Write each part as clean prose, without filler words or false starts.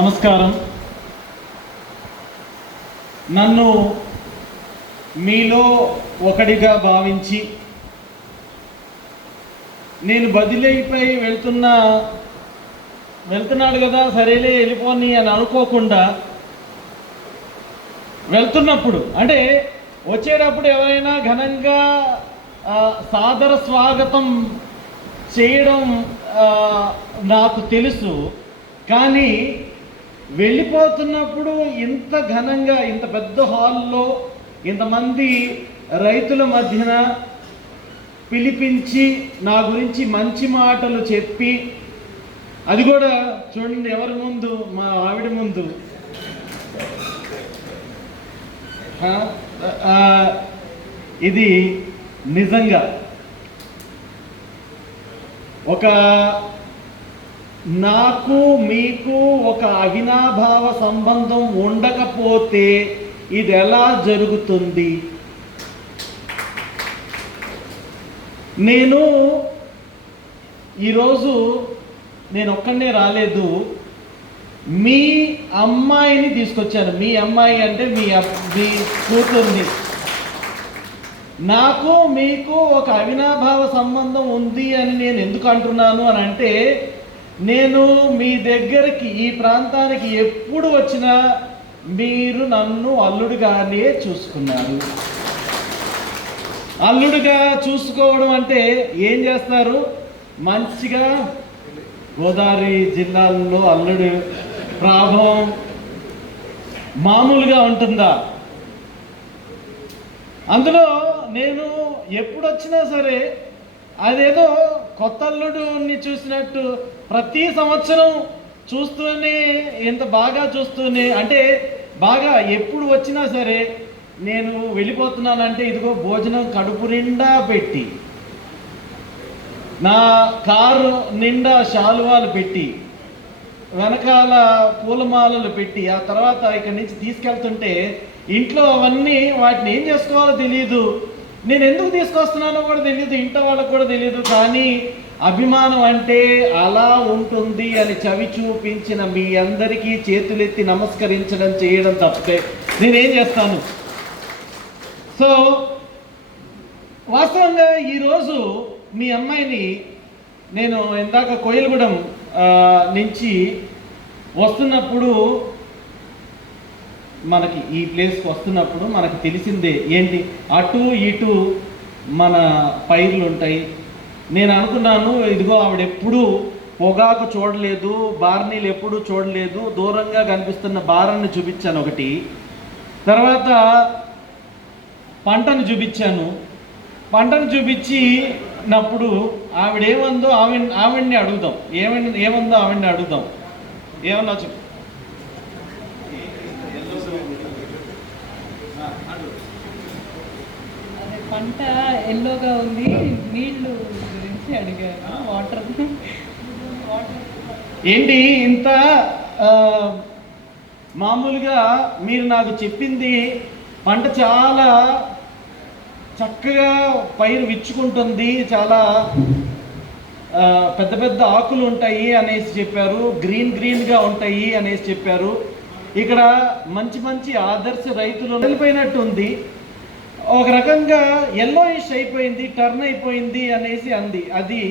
నమస్కారం. నన్ను మీలో ఒకడిగా భావించి నేను బదిలీపై వెళ్తున్నాడు కదా సరేలే వెళ్ళిపోని అని అనుకోకుండా వెళ్తున్నప్పుడు అంటే వచ్చేటప్పుడు ఎవరైనా ఘనంగా సాదర స్వాగతం చేయడం నాకు తెలుసు. కానీ వెళ్ళిపోతున్నప్పుడు ఇంత ఘనంగా ఇంత పెద్ద హాల్లో ఇంతమంది రైతుల మధ్యన పిలిపించి నా గురించి మంచి మాటలు చెప్పి, అది కూడా చూడండి ఎవరి ముందు, మా ఆవిడ ముందు. ఇది నిజంగా నాకు మీకు ఒక అవినాభావ సంబంధం ఉండకపోతే ఇది ఎలా జరుగుతుంది? ఈరోజు నేను ఒక్కడే రాలేదు, మీ అమ్మాయిని తీసుకొచ్చాను. మీ అమ్మాయి అంటే మీ కూతుర్ని. నాకు మీకు ఒక అవినాభావ సంబంధం ఉంది అని నేను ఎందుకు అంటున్నాను అని అంటే, నేను మీ దగ్గరికి ఈ ప్రాంతానికి ఎప్పుడు వచ్చినా మీరు నన్ను అల్లుడుగానే చూసుకున్నారు. అల్లుడుగా చూసుకోవడం అంటే ఏం చేస్తారు? మంచిగా గోదావరి జిల్లాల్లో అల్లుడు ప్రాభవం మామూలుగా ఉంటుందా? అందులో నేను ఎప్పుడు వచ్చినా సరే అదేదో కొత్త అల్లుడిని చూసినట్టు ప్రతి సంవత్సరం చూస్తూనే, ఎంత బాగా చూస్తూనే, అంటే బాగా ఎప్పుడు వచ్చినా సరే నేను వెళ్ళిపోతున్నానంటే ఇదిగో భోజనం కడుపు నిండా పెట్టి, నా కారు నిండా శాలువాలు పెట్టి, వెనకాల పూలమాలలు పెట్టి, ఆ తర్వాత ఇక్కడి నుంచి తీసుకెళ్తుంటే ఇంట్లో అవన్నీ వాటిని ఏం చేసుకోవాలో తెలియదు, నేను ఎందుకు తీసుకొస్తున్నానో కూడా తెలియదు, ఇంట్లో వాళ్ళకు కూడా తెలియదు. కానీ అభిమానం అంటే అలా ఉంటుంది అని చవి చూపించిన మీ అందరికీ చేతులెత్తి నమస్కరించడం చేయడం తప్పితే నేనేం చేస్తాను? సో వాస్తవంగా ఈరోజు మీ అమ్మాయిని నేను ఇందాక కోయిలగూడెం నుంచి వస్తున్నప్పుడు, మనకి ఈ ప్లేస్కి వస్తున్నప్పుడు మనకు తెలిసిందే ఏంటి, అటు ఇటు మన పైర్లు ఉంటాయి. నేను అనుకున్నాను ఇదిగో ఆవిడెప్పుడు పొగాకు చూడలేదు, బార్నీలు ఎప్పుడు చూడలేదు, దూరంగా కనిపిస్తున్న బారన్ని చూపించాను ఒకటి, తర్వాత పంటను చూపించాను. పంటను చూపించినప్పుడు ఆవిడేమందో ఆవిడ్ని అడుగుదాం, ఏమందో ఆవిడ్ని అడుగుదాం. ఏమన్నా చెప్పు. పంట ఎల్లోగా ఉంది, నీళ్లు గురించి అడిగాను. వాటర్ ఏంటి ఇంత మామూలుగా మీరు నాకు చెప్పింది, పంట చాలా చక్కగా పైరు విచ్చుకుంటుంది, చాలా పెద్ద పెద్ద ఆకులు ఉంటాయి అనేసి చెప్పారు, గ్రీన్గా ఉంటాయి అనేసి చెప్పారు. ఇక్కడ మంచి మంచి ఆదర్శ రైతులు వెళ్ళిపోయినట్టు ఉంది, ఒక రకంగా ఎల్లోయిష్ అయిపోయింది, టర్న్ అయిపోయింది అనేసి అంది. అది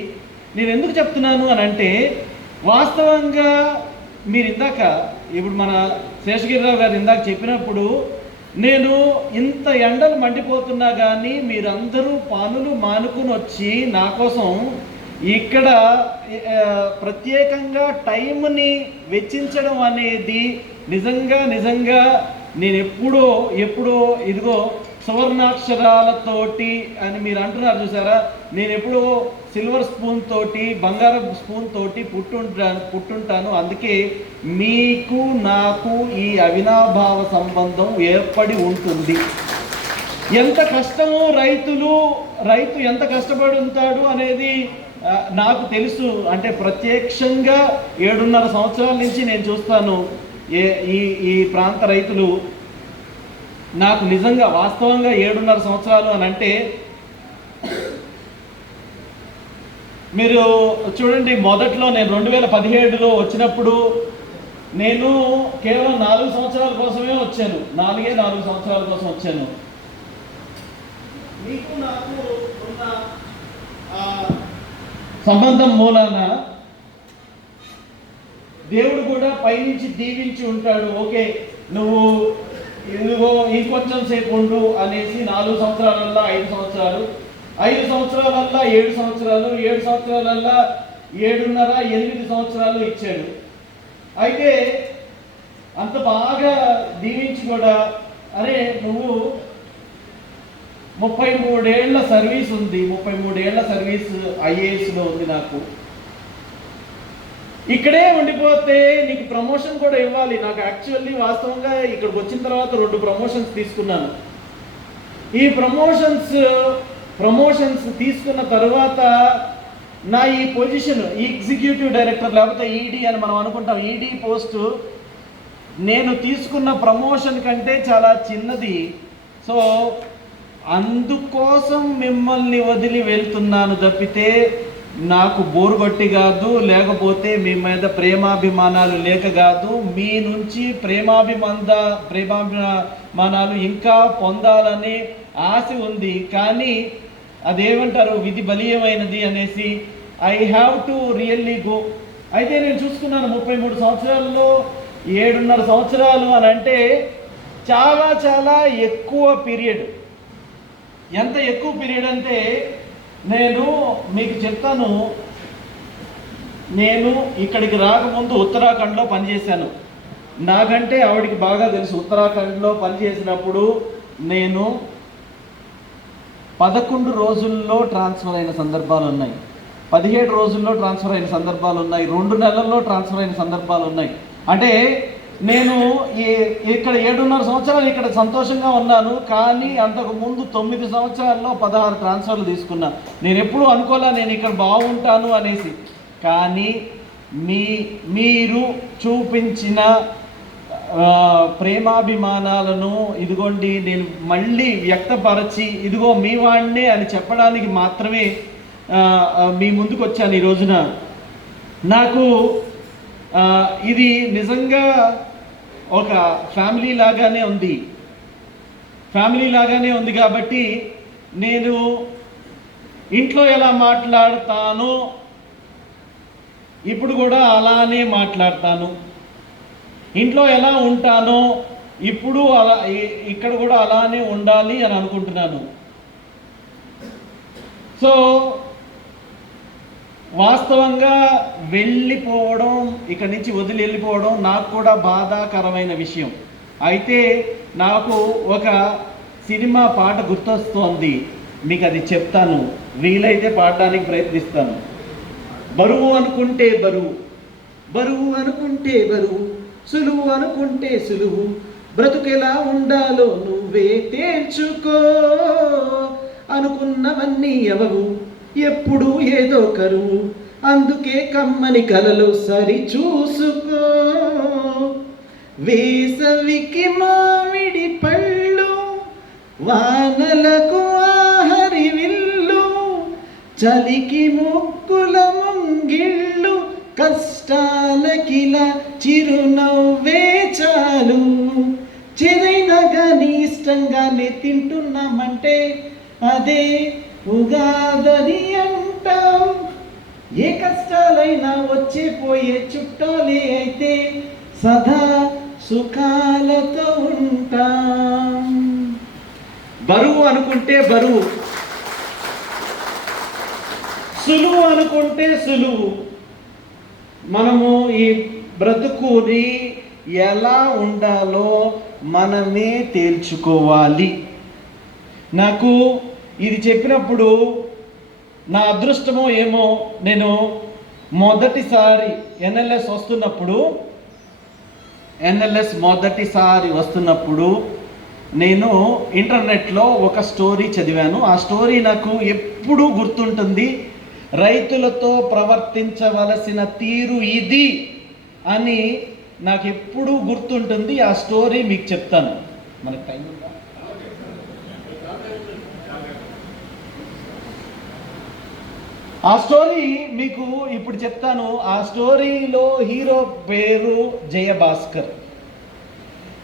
నేను ఎందుకు చెప్తున్నాను అని అంటే, వాస్తవంగా మీరు ఇందాక ఇప్పుడు మన శేషగిరిరావు గారు ఇందాక చెప్పినప్పుడు, నేను ఇంత ఎండలు మండిపోతున్నా కానీ మీరందరూ పనులు మానుకుని వచ్చి నా కోసం ఇక్కడ ప్రత్యేకంగా టైంని వెచ్చించడం అనేది నిజంగా నేను ఎప్పుడో ఇదిగో సువర్ణాక్షరాలతోటి అని మీరు అంటున్నారు చూసారా, నేను ఎప్పుడో సిల్వర్ స్పూన్ తోటి, బంగారం స్పూన్ తోటి పుట్టుంటాను. అందుకే మీకు నాకు ఈ అవినాభావ సంబంధం ఏర్పడి ఉంటుంది. ఎంత కష్టమో రైతు ఎంత కష్టపడి ఉంటాడు అనేది నాకు తెలుసు. అంటే ప్రత్యక్షంగా 7.5 సంవత్సరాల నుంచి నేను చూస్తాను. ఈ ప్రాంత రైతులు నాకు నిజంగా వాస్తవంగా 7.5 సంవత్సరాలు అని అంటే, మీరు చూడండి, మొదట్లో నేను 2017లో వచ్చినప్పుడు నేను కేవలం 4 సంవత్సరాల కోసమే వచ్చాను, 4 సంవత్సరాల కోసం వచ్చాను. మీకు నాకు ఉన్న సంబంధం మూలాన దేవుడు కూడా పైనుంచి దీవించి ఉంటాడు. ఓకే, నువ్వు ఇదిగో ఇంకొంచెం సేపు ఉండు అనేసి 4 సంవత్సరాలల్లా 5 సంవత్సరాలు, 5 సంవత్సరాలల్లా 7 సంవత్సరాలు, 7 సంవత్సరాలల్లా 7.5 8 సంవత్సరాలు ఇచ్చాడు. అయితే అంత బాగా దీవించి కూడా, అరే నువ్వు 33 ఏళ్ల సర్వీస్ ఉంది, 33 ఏళ్ల సర్వీస్ ఐఏఎస్లో ఉంది, నాకు ఇక్కడే ఉండిపోతే నీకు ప్రమోషన్ కూడా ఇవ్వాలి. నాకు యాక్చువల్లీ వాస్తవంగా ఇక్కడికి వచ్చిన తర్వాత 2 ప్రమోషన్స్ తీసుకున్నాను. ఈ ప్రమోషన్స్ తీసుకున్న తర్వాత నా ఈ పొజిషన్, ఈ ఎగ్జిక్యూటివ్ డైరెక్టర్ లేకపోతే ఈడీ అని మనం అనుకుంటాం, ఈడీ పోస్టు నేను తీసుకున్న ప్రమోషన్ కంటే చాలా చిన్నది. సో అందుకోసం మిమ్మల్ని వదిలి వెళ్తున్నాను తప్పితే నాకు బోరు కొట్టి కాదు, లేకపోతే మీ మీద ప్రేమాభిమానాలు లేక కాదు. మీ నుంచి ప్రేమాభిమానాలు ఇంకా పొందాలని ఆశ ఉంది. కానీ అదేమంటారు, విధి బలీయమైనది అనేసి I have to really go. అయితే నేను చూసుకున్నాను 33 సంవత్సరాల్లో 7.5 సంవత్సరాలు అని అంటే చాలా చాలా ఎక్కువ పీరియడ్. ఎంత ఎక్కువ పీరియడ్ అంటే నేను మీకు చెప్తాను. నేను ఇక్కడికి రాకముందు ఉత్తరాఖండ్లో పనిచేశాను. నాకంటే ఆవిడికి బాగా తెలుసు. ఉత్తరాఖండ్లో పనిచేసినప్పుడు నేను 11 రోజుల్లో ట్రాన్స్ఫర్ అయిన సందర్భాలు ఉన్నాయి, 17 రోజుల్లో ట్రాన్స్ఫర్ అయిన సందర్భాలు ఉన్నాయి, 2 నెలల్లో ట్రాన్స్ఫర్ అయిన సందర్భాలు ఉన్నాయి. అంటే నేను ఇక్కడ 7.5 సంవత్సరాలు ఇక్కడ సంతోషంగా ఉన్నాను. కానీ అంతకు ముందు 9 సంవత్సరాల్లో 16 ట్రాన్స్ఫర్లు తీసుకున్నా. నేను ఎప్పుడూ అనుకోలే నేను ఇక్కడ బాగుంటాను అనేసి. కానీ మీరు చూపించిన ప్రేమాభిమానాలను ఇదిగోండి నేను మళ్ళీ వ్యక్తపరచి ఇదిగో మీ వాడినే అని చెప్పడానికి మాత్రమే మీ ముందుకు వచ్చాను ఈ రోజున. నాకు ఇది నిజంగా ఒక ఫ్యామిలీ లాగానే ఉంది కాబట్టి నేను ఇంట్లో ఎలా మాట్లాడతానో ఇప్పుడు కూడా అలానే మాట్లాడతాను. ఇంట్లో ఎలా ఉంటానో ఇప్పుడు అలా ఇక్కడ కూడా అలానే ఉండాలి అని అనుకుంటున్నాను. సో వాస్తవంగా వెళ్ళిపోవడం, ఇక్కడి నుంచి వదిలి వెళ్ళిపోవడం నాకు కూడా బాధాకరమైన విషయం. అయితే నాకు ఒక సినిమా పాట గుర్తొస్తోంది, మీకు అది చెప్తాను, వీలైతే పాడడానికి ప్రయత్నిస్తాను. బరువు అనుకుంటే బరువు, బరువు అనుకుంటే బరువు, సులువు అనుకుంటే సులువు, బ్రతుకెలా ఉండాలో నువ్వే తేల్చుకో. అనుకున్నవన్నీ ఎవరు, ఎప్పుడు ఏదో కరువు, అందుకే కమ్మని కలలు సరి చూసుకో. వేసవికి మామిడి పళ్ళు, వానలకు ఆహరి విల్లు, చలికి ముక్కుల ముంగిళ్ళు, కష్టాలకిలా చిరునవ్వే చాలు. చెదైనా కానీ ఇష్టంగానే తింటున్నామంటే అదే ఉగాదని అంటాం. ఏ కష్టాలైనా వచ్చే పోయే చుట్టాలే అయితే సదా సుఖాలతో ఉంటాం. బరువు అనుకుంటే బరువు, సులువు అనుకుంటే సులువు. మనము ఈ బ్రతుకుని ఎలా ఉండాలో మనమే తేల్చుకోవాలి. నాకు ఇది చెప్పినప్పుడు నా అదృష్టమో ఏమో, నేను మొదటిసారి ఎన్ఎల్ఎస్ వస్తున్నప్పుడు నేను ఇంటర్నెట్లో ఒక స్టోరీ చదివాను. ఆ స్టోరీ నాకు ఎప్పుడూ గుర్తుంటుంది. రైతులతో ప్రవర్తించవలసిన తీరు ఇది అని నాకు ఎప్పుడూ గుర్తుంటుంది. ఆ స్టోరీ మీకు చెప్తాను. మనకి టైం ఉందా? ఆ ఆ స్టోరీ మీకు ఇప్పుడు చెప్తాను. ఆ స్టోరీలో హీరో పేరు జయభాస్కర్.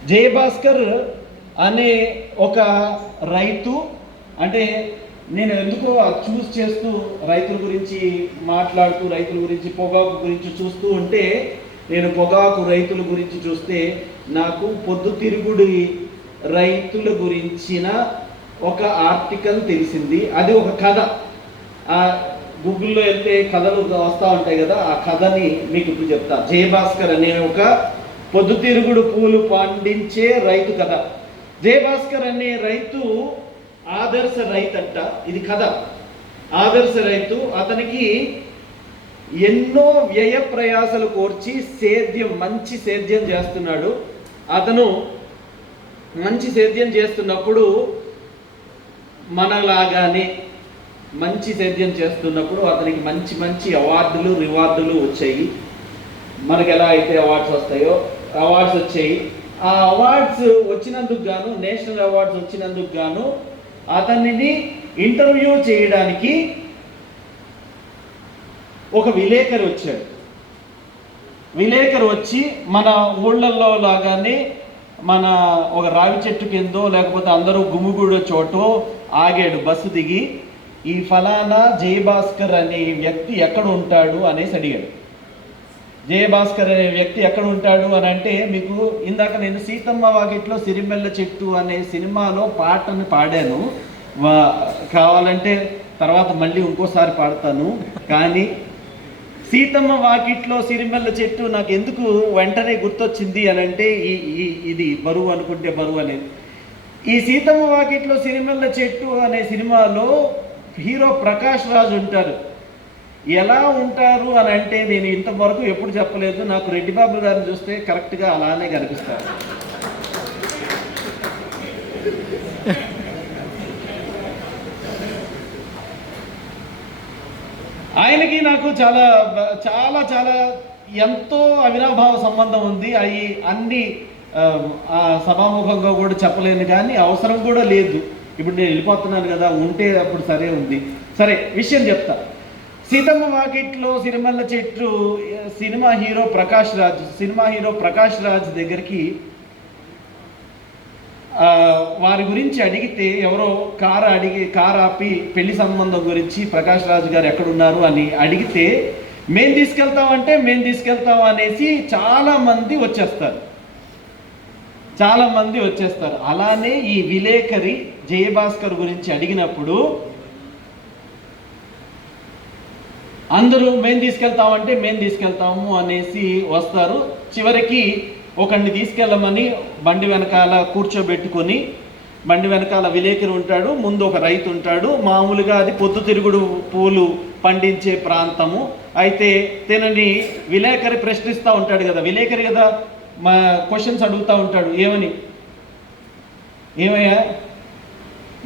జయభాస్కర్ అనే ఒక రైతు, అంటే నేను ఎందుకో చూస్ చేస్తూ రైతుల గురించి మాట్లాడుతూ, రైతుల గురించి, పొగాకు గురించి చూస్తూ ఉంటే, నేను పొగాకు రైతుల గురించి చూస్తే నాకు పొద్దుతిరుగుడి రైతుల గురించిన ఒక ఆర్టికల్ తెలిసింది. అది ఒక కథ. గూగుల్లో వెళ్తే కథలు వస్తూ ఉంటాయి కదా, ఆ కథని మీకు ఇప్పుడు చెప్తా. జయభాస్కర్ అనే ఒక పొద్దుతిరుగుడు పూలు పండించే రైతు కథ. జయభాస్కర్ అనే రైతు ఆదర్శ రైతు అంట. ఇది కథ. ఆదర్శ రైతు. అతనికి ఎన్నో వ్యయ ప్రయాసలు కోర్చి మంచి సేద్యం చేస్తున్నాడు. అతను మంచి సేద్యం చేస్తున్నప్పుడు, మనలాగానే మంచి సేద్యం చేస్తున్నప్పుడు అతనికి మంచి మంచి అవార్డులు, రివార్డులు వచ్చాయి. మనకు ఎలా అయితే అవార్డ్స్ వస్తాయో అవార్డ్స్ వచ్చాయి. ఆ అవార్డ్స్ వచ్చినందుకు గాను, నేషనల్ అవార్డ్స్ వచ్చినందుకు గాను అతనిని ఇంటర్వ్యూ చేయడానికి ఒక విలేకరు వచ్చాడు. విలేకరు వచ్చి మన ఊళ్ళల్లో లాగానే మన ఒక రావి చెట్టు కిందో లేకపోతే అందరూ గుమిగూడే చోటో ఆగాడు. బస్సు దిగి ఈ ఫలానా జయభాస్కర్ అనే వ్యక్తి ఎక్కడ ఉంటాడు అనేసి అడిగాడు. జయభాస్కర్ అనే వ్యక్తి ఎక్కడ ఉంటాడు అని అంటే, మీకు ఇందాక నేను సీతమ్మ వాకిట్లో సిరిమెల్ల చెట్టు అనే సినిమాలో పాటను పాడాను. కావాలంటే తర్వాత మళ్ళీ ఇంకోసారి పాడతాను. కానీ సీతమ్మ వాకిట్లో సిరిమెల్ల చెట్టు నాకు ఎందుకు వెంటనే గుర్తొచ్చింది అని అంటే, ఇది బరువు అనుకుంటే బరువు అనేది. ఈ సీతమ్మ వాకిట్లో సిరిమెల్ల చెట్టు అనే సినిమాలో హీరో ప్రకాష్ రాజ్ ఉంటారు. ఎలా ఉంటారు అని అంటే, నేను ఇంతవరకు ఎప్పుడు చెప్పలేదు. నాకు రెడ్డి బాబు గారిని చూస్తే కరెక్ట్గా అలానే కనిపిస్తారు. ఆయనకి నాకు చాలా చాలా చాలా ఎంతో అవినాభావ సంబంధం ఉంది. అవి అన్ని సభాముఖంగా కూడా చెప్పలేను, కానీ అవసరం కూడా లేదు. ఇప్పుడు నేను వెళ్ళిపోతున్నాను కదా, ఉంటే అప్పుడు సరే ఉంది. సరే, విషయం చెప్తా. సీతమ్మ వాకిట్లో సిరిమల్ల చెట్టు సినిమా హీరో ప్రకాష్ రాజ్ దగ్గరికి వారి గురించి అడిగితే, ఎవరో కారు ఆపి పెళ్లి సంబంధం గురించి ప్రకాష్ రాజ్ గారు ఎక్కడున్నారు అని అడిగితే, మేము తీసుకెళ్తాం అనేసి చాలా మంది వచ్చేస్తారు. అలానే ఈ విలేకరి జయభాస్కర్ గురించి అడిగినప్పుడు అందరూ మేము తీసుకెళ్తాము అనేసి వస్తారు. చివరికి ఒకడిని తీసుకెళ్ళమని బండి వెనకాల కూర్చోబెట్టుకొని, బండి వెనకాల విలేకరి ఉంటాడు, ముందు ఒక రైతు ఉంటాడు. మామూలుగా అది పొద్దుతిరుగుడు పూలు పండించే ప్రాంతము. అయితే తినని విలేకరి ప్రశ్నిస్తూ ఉంటాడు కదా, విలేకరి కదా, మా క్వశ్చన్స్ అడుగుతూ ఉంటాడు. ఏమయ్యా,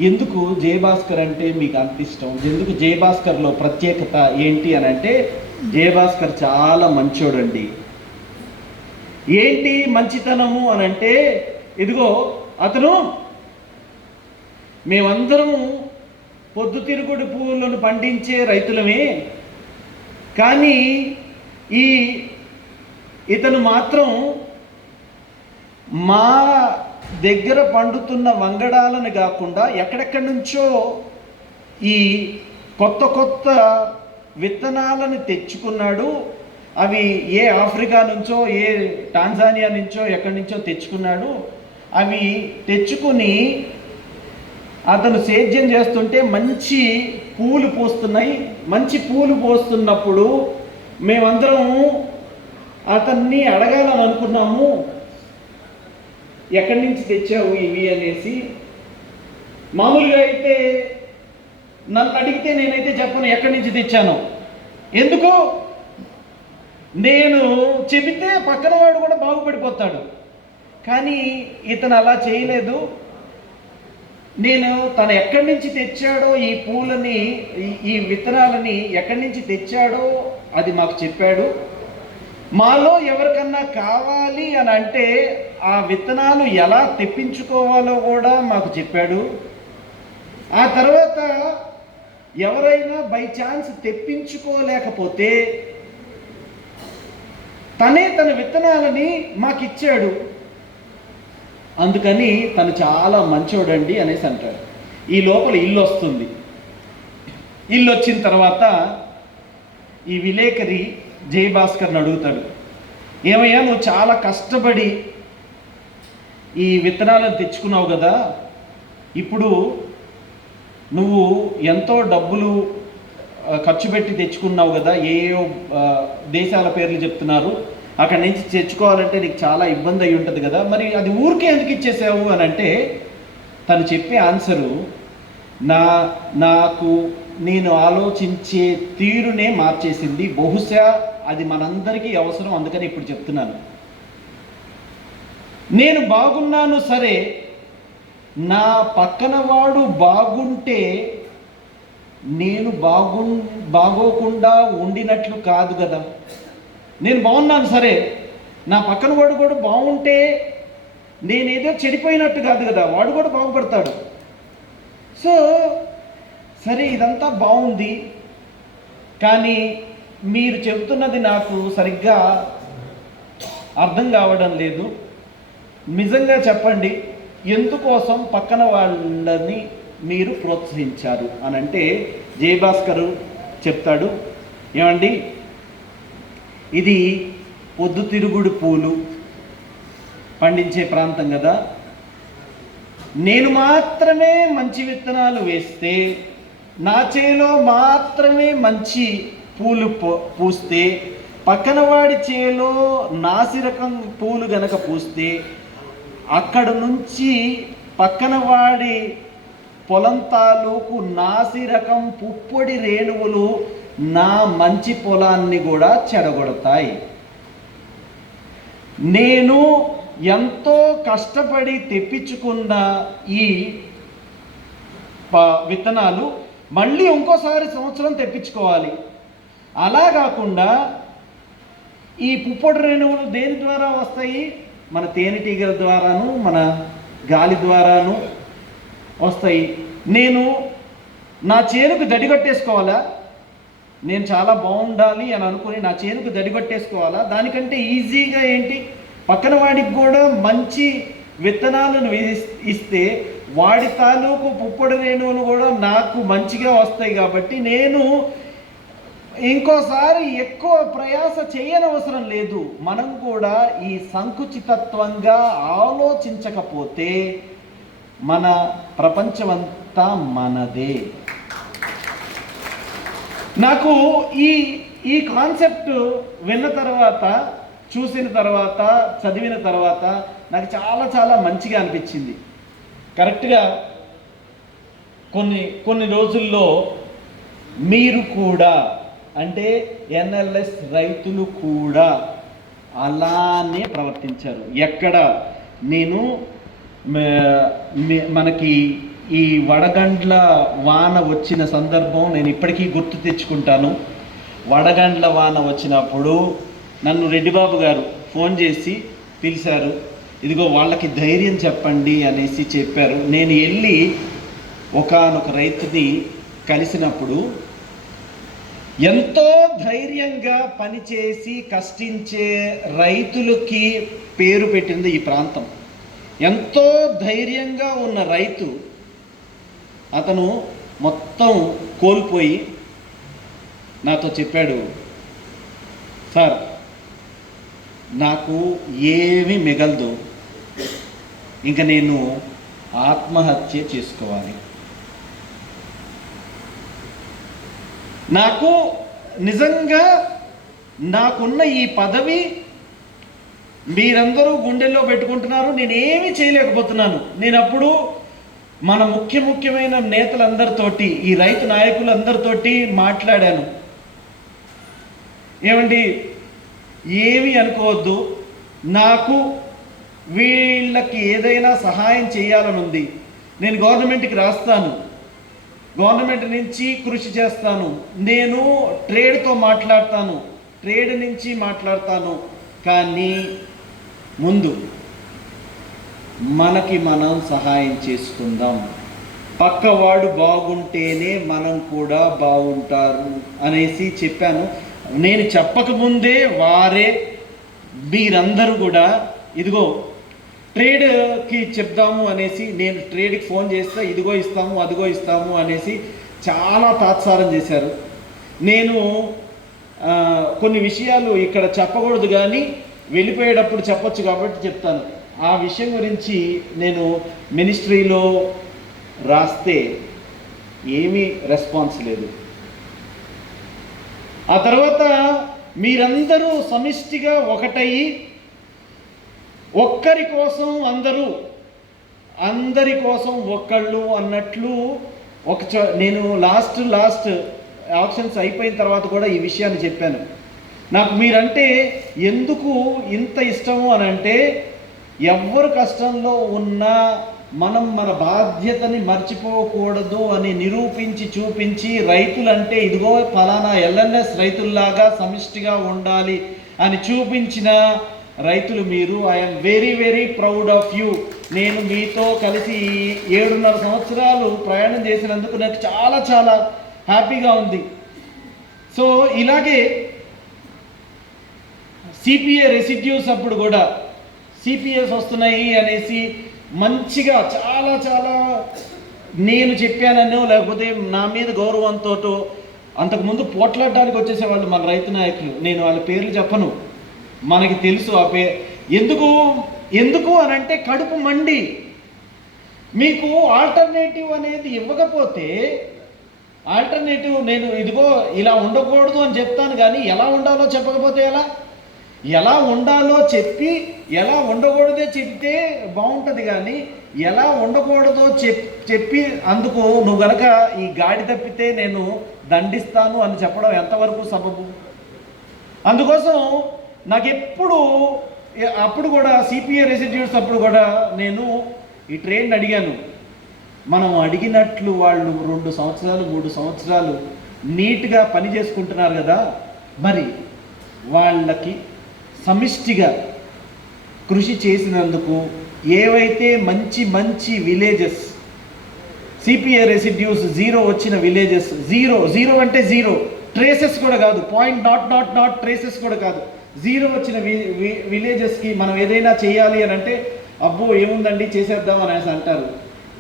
ఎందుకు జయభాస్కర్ అంటే మీకు అంత ఇష్టం? ఎందుకు జయభాస్కర్లో ప్రత్యేకత ఏంటి అని అంటే, జయభాస్కర్ చాలా మంచోడండి. ఏంటి మంచితనము అని అంటే, ఇదిగో అతను మేమందరము పొద్దుతిరుగుడు పువ్వులను పండించే రైతులమే, కానీ ఇతను మాత్రం మా దగ్గర పండుతున్న వంగడాలను కాకుండా ఎక్కడెక్కడి నుంచో ఈ కొత్త విత్తనాలను తెచ్చుకున్నాడు. అవి ఏ ఆఫ్రికా నుంచో, ఏ టాంజానియా నుంచో, ఎక్కడి నుంచో తెచ్చుకున్నాడు. అవి తెచ్చుకుని అతను సేద్యం చేస్తుంటే మంచి పూలు పూస్తున్నాయి. మంచి పూలు పూస్తున్నప్పుడు మేమందరం అతన్ని అడగాలని అనుకున్నాము, ఎక్కడి నుంచి తెచ్చావు ఇవి అనేసి. మామూలుగా అయితే నన్ను అడిగితే నేనైతే చెప్పను ఎక్కడి నుంచి తెచ్చాను. ఎందుకు? నేను చెబితే పక్కన వాడు కూడా బాగుపడిపోతాడు. కానీ ఇతను అలా చేయలేదు. నేను తను ఎక్కడి నుంచి తెచ్చాడో ఈ పూలని, ఈ విత్తనాలని ఎక్కడి నుంచి తెచ్చాడో అది మాకు చెప్పాడు. మాలో ఎవరికన్నా కావాలి అని అంటే ఆ విత్తనాలు ఎలా తెప్పించుకోవాలో కూడా మాకు చెప్పాడు. ఆ తర్వాత ఎవరైనా బై ఛాన్స్ తెప్పించుకోలేకపోతే తనే తన విత్తనాలని మాకిచ్చాడు, అందుకని తను చాలా మంచోడండి అనేసి అంటాడు. ఈ లోపల ఇల్లు వస్తుంది. ఇల్లు వచ్చిన తర్వాత ఈ విలేకరి జయభాస్కర్ని అడుగుతాడు, ఏమయ్యా నువ్వు చాలా కష్టపడి ఈ విత్తనాలను తెచ్చుకున్నావు కదా, ఇప్పుడు నువ్వు ఎంతో డబ్బులు ఖర్చు పెట్టి తెచ్చుకున్నావు కదా, ఏయో దేశాల పేర్లు చెప్తున్నారు, అక్కడి నుంచి తెచ్చుకోవాలంటే నీకు చాలా ఇబ్బంది అయి ఉంటుంది కదా, మరి అది ఊరికే ఎందుకు ఇచ్చేసావు అని అంటే తను చెప్పే ఆన్సరు, నాకు నేను ఆలోచించే తీరునే మార్చేసింది, బహుశా అది మనందరికీ అవసరం, అందుకని ఇప్పుడు చెప్తున్నాను. నేను బాగున్నాను సరే, నా పక్కన వాడు బాగుంటే నేను బాగోకుండా ఉండినట్లు కాదు కదా. నేను బాగున్నాను సరే, నా పక్కన వాడు కూడా బాగుంటే నేనేదో చెడిపోయినట్టు కాదు కదా, వాడు కూడా బాగుపడతాడు. సో సరే ఇదంతా బాగుంది, కానీ మీరు చెబుతున్నది నాకు సరిగ్గా అర్థం కావడం లేదు. నిజంగా చెప్పండి, ఎందుకోసం పక్కన వాళ్ళని మీరు ప్రోత్సహించారు అని అంటే జయభాస్కర్ చెప్తాడు, ఏమండి ఇది పొద్దుతిరుగుడు పూలు పండించే ప్రాంతం కదా, నేను మాత్రమే మంచి విత్తనాలు వేస్తే, నా చేలో మాత్రమే మంచి పూలు పూస్తే, పక్కన వాడి చేలో నాసిరకం పూలు గనక పూస్తే, అక్కడ నుంచి పక్కన వాడి పొలం తాలూకు నాసిరకం పుప్పొడి రేణువులు నా మంచి పొలాన్ని కూడా చెడగొడతాయి. నేను ఎంతో కష్టపడి తెప్పించుకున్న ఈ విత్తనాలు మళ్ళీ ఇంకోసారి సంవత్సరం తెప్పించుకోవాలి. అలా కాకుండా ఈ పుప్పొడి రేణువులు దేని ద్వారా వస్తాయి? మన తేనెటీగల ద్వారాను, మన గాలి ద్వారాను వస్తాయి. నేను నా చేనుకు దడిగొట్టేసుకోవాలా? నేను చాలా బాగుండాలి అని అనుకుని నా చేనుకు దడిగొట్టేసుకోవాలా? దానికంటే ఈజీగా ఏంటి, పక్కన వాడికి కూడా మంచి విత్తనాలను ఇస్తే వాడి తాలూకు పుప్పొడి రేణువులు కూడా నాకు మంచిగా వస్తాయి. కాబట్టి నేను ఇంకోసారి ఎక్కువ ప్రయాస చేయనవసరం లేదు. మనం కూడా ఈ సంకుచితత్వంగా ఆలోచించకపోతే మన ప్రపంచమంతా మనదే. నాకు ఈ కాన్సెప్ట్ విన్న తర్వాత, చూసిన తర్వాత, చదివిన తర్వాత నాకు చాలా చాలా మంచిగా అనిపించింది. కరెక్ట్గా కొన్ని రోజుల్లో మీరు కూడా, అంటే ఎన్ఎల్ఎస్ రైతులు కూడా అలానే ప్రవర్తించారు. ఎక్కడ నేను మనకి ఈ వడగండ్ల వాన వచ్చిన సందర్భం నేను ఇప్పటికీ గుర్తు తెచ్చుకుంటాను. వడగండ్ల వాన వచ్చినప్పుడు నన్ను రెడ్డిబాబు గారు ఫోన్ చేసి పిలిచారు, ఇదిగో వాళ్ళకి ధైర్యం చెప్పండి అనేసి చెప్పారు. నేను వెళ్ళి ఒకానొక రైతుని కలిసినప్పుడు ఎంతో ధైర్యంగా పనిచేసి కష్టించే రైతులకి పేరు పెట్టింది ఈ ప్రాంతం. ఎంతో ధైర్యంగా ఉన్న రైతు, అతను మొత్తం కోల్పోయి నాతో చెప్పాడు, సార్ నాకు ఏమీ మిగలదు, ఇంకా నేను ఆత్మహత్య చేసుకోవాలి. నాకు నిజంగా నాకున్న ఈ పదవి మీరందరూ గుండెల్లో పెట్టుకుంటున్నారు, నేనేమీ చేయలేకపోతున్నాను. నేను అప్పుడు మన ముఖ్యమైన నేతలందరితోటి, ఈ రైతు నాయకులందరితోటి మాట్లాడాను. ఏమండి, ఏమీ అనుకోవద్దు, నాకు వీళ్ళకి ఏదైనా సహాయం చేయాలని ఉంది, నేను గవర్నమెంట్కి రాస్తాను, గవర్నమెంట్ నుంచి కృషి చేస్తాను, నేను ట్రేడ్తో మాట్లాడతాను, ట్రేడ్ నుంచి మాట్లాడతాను, కానీ ముందు మనకి మనం సహాయం చేసుకుందాం. పక్కవాడు బాగుంటేనే మనం కూడా బాగుంటారు అనేసి చెప్పాను. నేను చెప్పకముందే వారే మీరందరూ కూడా ఇదిగో ట్రేడ్కి చెప్దాము అనేసి, నేను ట్రేడ్కి ఫోన్ చేస్తే ఇదిగో ఇస్తాము అదిగో ఇస్తాము అనేసి చాలా తాత్సారం చేశారు. నేను కొన్ని విషయాలు ఇక్కడ చెప్పకూడదు కానీ వెళ్ళిపోయేటప్పుడు చెప్పొచ్చు కాబట్టి చెప్తాను. ఆ విషయం గురించి నేను మినిస్ట్రీలో రాస్తే ఏమీ రెస్పాన్స్ లేదు. ఆ తర్వాత మీరందరూ సమిష్టిగా ఒకటయ్యి ఒక్కరి కోసం అందరూ, అందరి కోసం ఒక్కళ్ళు అన్నట్లు నేను లాస్ట్ ఆప్షన్స్ అయిపోయిన తర్వాత కూడా ఈ విషయాన్ని చెప్పాను. నాకు మీరంటే ఎందుకు ఇంత ఇష్టము అని అంటే, ఎవ్వరు కష్టంలో ఉన్నా మనం మన బాధ్యతని మర్చిపోకూడదు అని నిరూపించి చూపించి, రైతులంటే ఇదిగో ఫలానా ఎల్ఎన్ఎస్ రైతుల్లాగా సమిష్టిగా ఉండాలి అని చూపించిన రైతులు మీరు. I'm very very proud of you. నేను మీతో కలిసి 7.5 సంవత్సరాలు ప్రయాణం చేసినందుకు నాకు చాలా చాలా హ్యాపీగా ఉంది. సో ఇలాగే సిపిఏ రెసిడ్యూస్ అప్పుడు కూడా సిపిఎస్ వస్తున్నాయి అనేసి మంచిగా చాలా చాలా నేను చెప్పానో లేకపోతే నా మీద గౌరవంతో అంతకుముందు పోట్లాడడానికి వచ్చేసేవాళ్ళు మన రైతు నాయకులు. నేను వాళ్ళ పేర్లు చెప్పను, మనకి తెలుసు ఆ ఎందుకు అని అంటే కడుపు మండి. మీకు ఆల్టర్నేటివ్ అనేది ఇవ్వకపోతే, ఆల్టర్నేటివ్ నేను ఇదిగో ఇలా ఉండకూడదు అని చెప్తాను కానీ ఎలా ఉండాలో చెప్పకపోతే ఎలా ఉండాలో చెప్పి ఎలా ఉండకూడదో చెప్తే బాగుంటుంది. కానీ ఎలా ఉండకూడదో చెప్పి అందుకు నువ్వు గనక ఈ గాడి తప్పితే నేను దండిస్తాను అని చెప్పడం ఎంతవరకు సబబు? అందుకోసం నాకు అప్పుడు కూడా సిపిఏ రెసిడ్యూస్ అప్పుడు కూడా నేను ఈ ట్రైన్ అడిగాను. మనం అడిగినట్లు వాళ్ళు 2 సంవత్సరాలు 3 సంవత్సరాలు నీట్గా పని చేసుకుంటున్నారు కదా, మరి వాళ్ళకి సమిష్టిగా కృషి చేసినందుకు ఏవైతే మంచి మంచి విలేజెస్, సిపిఏ రెసిడ్యూస్ 0 వచ్చిన విలేజెస్, జీరో అంటే 0 ట్రేసెస్ కూడా కాదు, పాయింట్ ట్రేసెస్ కూడా కాదు, 0 వచ్చిన విలేజెస్కి మనం ఏదైనా చేయాలి అని అంటే అబ్బో ఏముందండి చేసేద్దాం అనేసి అంటారు.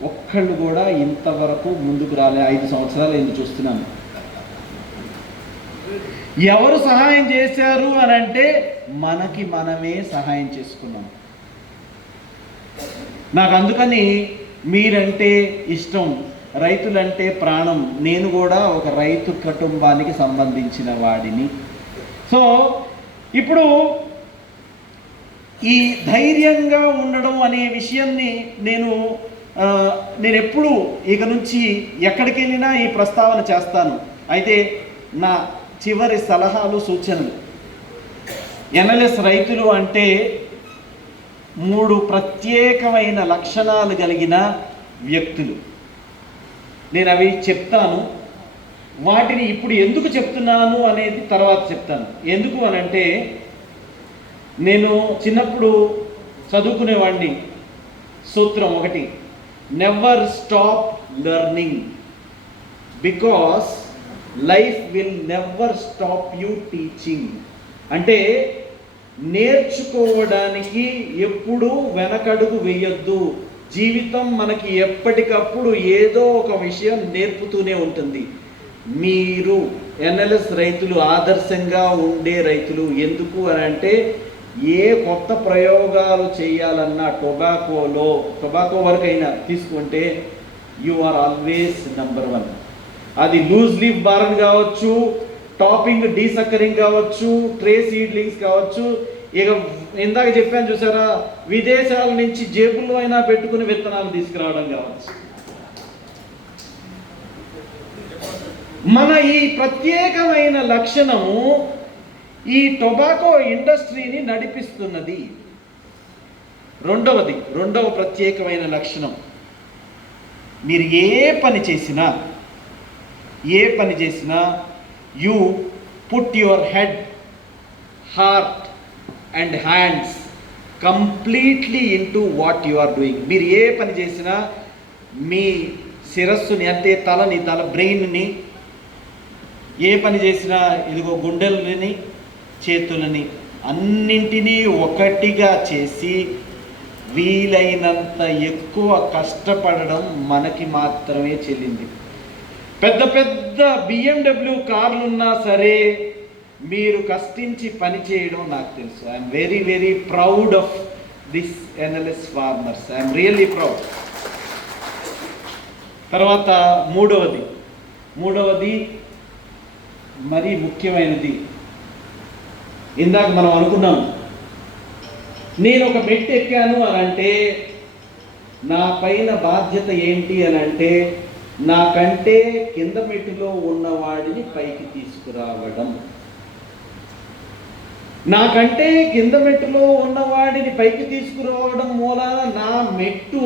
ఒక్కళ్ళు కూడా ఇంతవరకు ముందుకు రాలే. 5 సంవత్సరాలు ఎందుకు చూస్తున్నాను. ఎవరు సహాయం చేశారు అని అంటే మనకి మనమే సహాయం చేసుకున్నాం. నాకు అందుకని మీరంటే ఇష్టం, రైతులంటే ప్రాణం. నేను కూడా ఒక రైతు కుటుంబానికి సంబంధించిన వాడిని. సో ఇప్పుడు ఈ ధైర్యంగా ఉండడం అనే విషయాన్ని నేను ఎప్పుడు ఇక నుంచి ఎక్కడికి వెళ్ళినా ఈ ప్రస్తావన చేస్తాను. అయితే నా చివరి సలహాలు సూచనలు, ఎన్ఎల్ఎస్ రైతులు అంటే 3 ప్రత్యేకమైన లక్షణాలు కలిగిన వ్యక్తులు. నేను అవి చెప్తాను. వాటిని ఇప్పుడు ఎందుకు చెప్తున్నాను అనేది తర్వాత చెప్తాను. ఎందుకు అనంటే నేను చిన్నప్పుడు చదువుకునేవాడిని. సూత్రం 1, never stop learning because life will never stop you teaching. అంటే నేర్చుకోవడానికి ఎప్పుడూ వెనకడుగు వేయొద్దు. జీవితం మనకి ఎప్పటికప్పుడు ఏదో ఒక విషయం నేర్పుతూనే ఉంటుంది. మీరు ఎన్ఎల్ఎస్ రైతులు ఆదర్శంగా ఉండే రైతులు. ఎందుకు అని అంటే ఏ కొత్త ప్రయోగాలు చేయాలన్నా టొబాకో వరకైనా తీసుకుంటే యు ఆర్ ఆల్వేస్ నెంబర్ 1. అది లూజ్ లీఫ్ బారన్ కావచ్చు, టాపింగ్ డీసక్కరింగ్ కావచ్చు, ట్రే సీడ్లింగ్స్ కావచ్చు. ఇక ఇందాక చెప్పాను చూసారా, విదేశాల నుంచి జేబుల్లో అయినా పెట్టుకుని విత్తనాలు తీసుకురావడం కావచ్చు. మన ఈ ప్రత్యేకమైన లక్షణము ఈ టొబాకో ఇండస్ట్రీని నడిపిస్తున్నది. రెండవ ప్రత్యేకమైన లక్షణం, మీరు ఏ పని చేసినా you put your head, heart and hands completely into what you are doing. మీరు ఏ పని చేసినా మీ శిరస్సుని అంటే తలని, తల బ్రెయిన్ని, ఏ పని చేసినా ఇదిగో గుండెలని, చేతులని అన్నింటినీ ఒకటిగా చేసి వీలైనంత ఎక్కువ కష్టపడడం మనకి మాత్రమే చెల్లింది. పెద్ద పెద్ద BMW కార్లు ఉన్నా సరే మీరు కష్టించి పని చేయడం నాకు తెలుసు. I'm very very proud of this NLS farmers. I'm really proud. తర్వాత మూడవది మరీ ముఖ్యమైనది, ఇందాక మనం అనుకున్నాం, నేను ఒక మెట్టు ఎక్కాను అని అంటే నా పైన బాధ్యత ఏంటి అని అంటే నాకంటే కింద మెట్టులో ఉన్నవాడిని పైకి తీసుకురావడం. నాకంటే కింద మెట్టులో ఉన్నవాడిని పైకి తీసుకురావడం మూలాన నా మెట్టు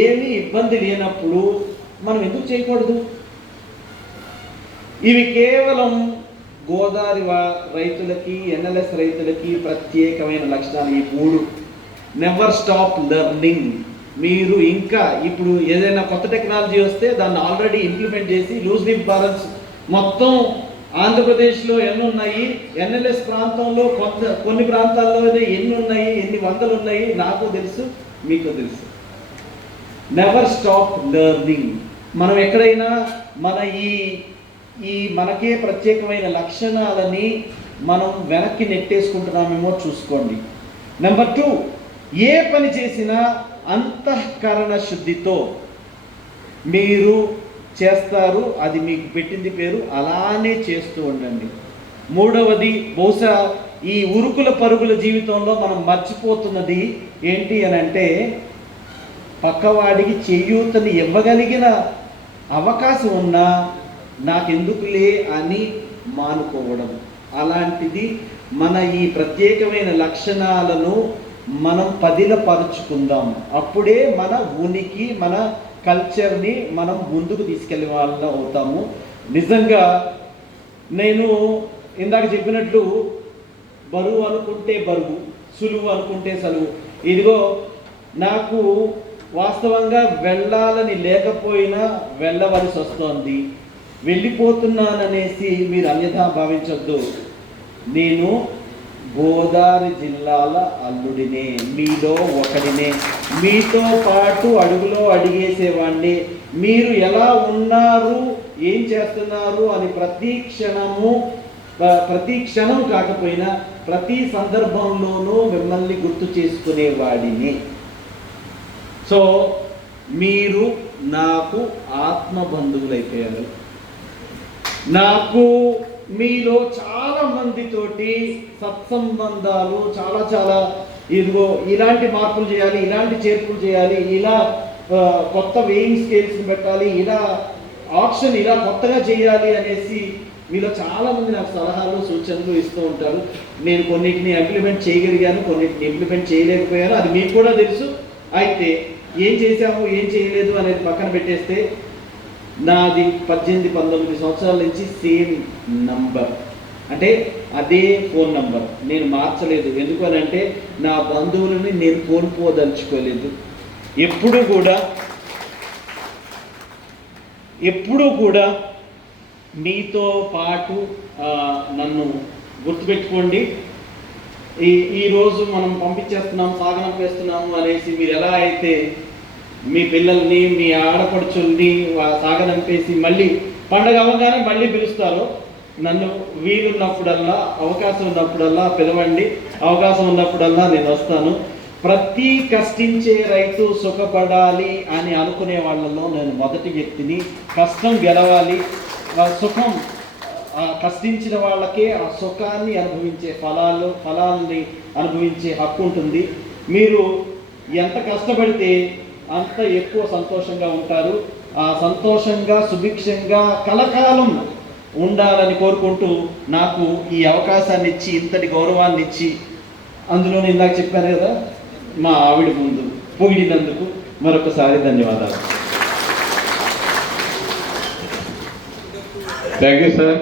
ఏమీ ఇబ్బంది లేనప్పుడు మనం ఎందుకు చేయకూడదు? ఇవి కేవలం గోదావరి రైతులకి, NLS రైతులకి ప్రత్యేకమైన లక్షణాలు. ఈ 3 నెవర్ స్టాప్ లెర్నింగ్. మీరు ఇంకా ఇప్పుడు ఏదైనా కొత్త టెక్నాలజీ వస్తే దాన్ని ఆల్రెడీ ఇంప్లిమెంట్ చేసి లూజ్ లిప్ బ్యాలెన్స్ మొత్తం ఆంధ్రప్రదేశ్లో ఎన్ని ఉన్నాయి, NLS ప్రాంతంలో కొన్ని ప్రాంతాల్లోనే ఎన్ని ఉన్నాయి, ఎన్ని వందలు ఉన్నాయి, నాకు తెలుసు, మీకు తెలుసు. Never stop learning. మనం ఎక్కడైనా మన ఈ మనకే ప్రత్యేకమైన లక్షణాలని మనం వెనక్కి నెట్టేసుకుంటున్నామేమో చూసుకోండి. నెంబర్ 2, ఏ పని చేసినా అంతఃకరణ శుద్ధితో మీరు చేస్తారు. అది మీకు పెట్టింది పేరు, అలానే చేస్తూ ఉండండి. మూడవది, బహుశా ఈ ఉరుకుల పరుగుల జీవితంలో మనం మర్చిపోతున్నది ఏంటి అని అంటే పక్కవాడికి చేయూతని ఇవ్వగలిగిన అవకాశం ఉన్నా నాకెందుకులే అని మానుకోవడం. అలాంటిది మన ఈ ప్రత్యేకమైన లక్షణాలను మనం పదిలపరుచుకుందాం. అప్పుడే మన ఉనికి, మన కల్చర్ని మనం ముందుకు తీసుకెళ్ళే వాళ్ళం అవుతాము. నిజంగా నేను ఇందాక చెప్పినట్లు బరువు అనుకుంటే బరువు, సులువు అనుకుంటే సలువు. ఇదిగో నాకు వాస్తవంగా వెళ్ళాలని లేకపోయినా వెళ్ళవలసి వస్తోంది. వెళ్ళిపోతున్నాననేసి మీరు అన్యథా భావించొద్దు. నేను గోదావరి జిల్లాల అల్లుడినే, మీలో ఒకడినే, మీతో పాటు అడుగులో అడిగేసేవాడిని. మీరు ఎలా ఉన్నారు, ఏం చేస్తున్నారు అని ప్రతి క్షణం కాకపోయినా ప్రతి సందర్భంలోనూ మిమ్మల్ని గుర్తు చేసుకునేవాడిని. సో మీరు నాకు ఆత్మ బంధువులైపోయారు. నాకు మీలో చాలా మందితోటి సత్సంబంధాలు చాలా ఇదిగో ఇలాంటి మార్పులు చేయాలి, ఇలాంటి చేర్పులు చేయాలి, ఇలా కొత్త వేయింగ్ స్కేల్స్ని పెట్టాలి, ఇలా ఆప్షన్ ఇలా కొత్తగా చేయాలి అనేసి మీలో చాలామంది నాకు సలహాలు, సూచనలు ఇస్తూ ఉంటారు. నేను కొన్నిటిని ఇంప్లిమెంట్ చేయగలిగాను, కొన్నిటిని ఇంప్లిమెంట్ చేయలేకపోయాను. అది మీకు కూడా తెలుసు. అయితే ఏం చేశాము, ఏం చేయలేదు అనేది పక్కన పెట్టేస్తే నాది 18-19 సంవత్సరాల నుంచి సేమ్ నంబర్, అంటే అదే ఫోన్ నంబర్. నేను మార్చలేదు. ఎందుకనంటే నా బంధువులని నేను కోల్పోదలుచుకోలేదు. ఎప్పుడూ కూడా మీతో పాటు నన్ను గుర్తుపెట్టుకోండి. ఈరోజు మనం పంపించేస్తున్నాం, సాగనంపేస్తున్నాము అనేసి మీరు ఎలా అయితే మీ పిల్లల్ని, మీ ఆడపడుచుల్ని సాగనంపేసి మళ్ళీ పండగ అవ్వగానే మళ్ళీ పిలుస్తారో, నన్ను వీలున్నప్పుడల్లా, అవకాశం ఉన్నప్పుడల్లా పిలవండి. అవకాశం ఉన్నప్పుడల్లా నేను వస్తాను. ప్రతి కష్టించే రైతు సుఖపడాలి అని అనుకునే వాళ్ళలో నేను మొదటి వ్యక్తిని. కష్టం గెలవాలి, సుఖం కష్టించిన వాళ్ళకే ఆ సుఖాన్ని అనుభవించే ఫలాల్ని అనుభవించే హక్కు ఉంటుంది. మీరు ఎంత కష్టపడితే అంత ఎక్కువ సంతోషంగా ఉంటారు. ఆ సంతోషంగా, సుభిక్షంగా కలకాలం ఉండాలని కోరుకుంటూ నాకు ఈ అవకాశాన్ని ఇచ్చి, ఇంతటి గౌరవాన్ని ఇచ్చి, అందులో ఇందాక చెప్పాను కదా మా ఆవిడ ముందు పొగిడినందుకు మరొకసారి ధన్యవాదాలు. Thank you sir.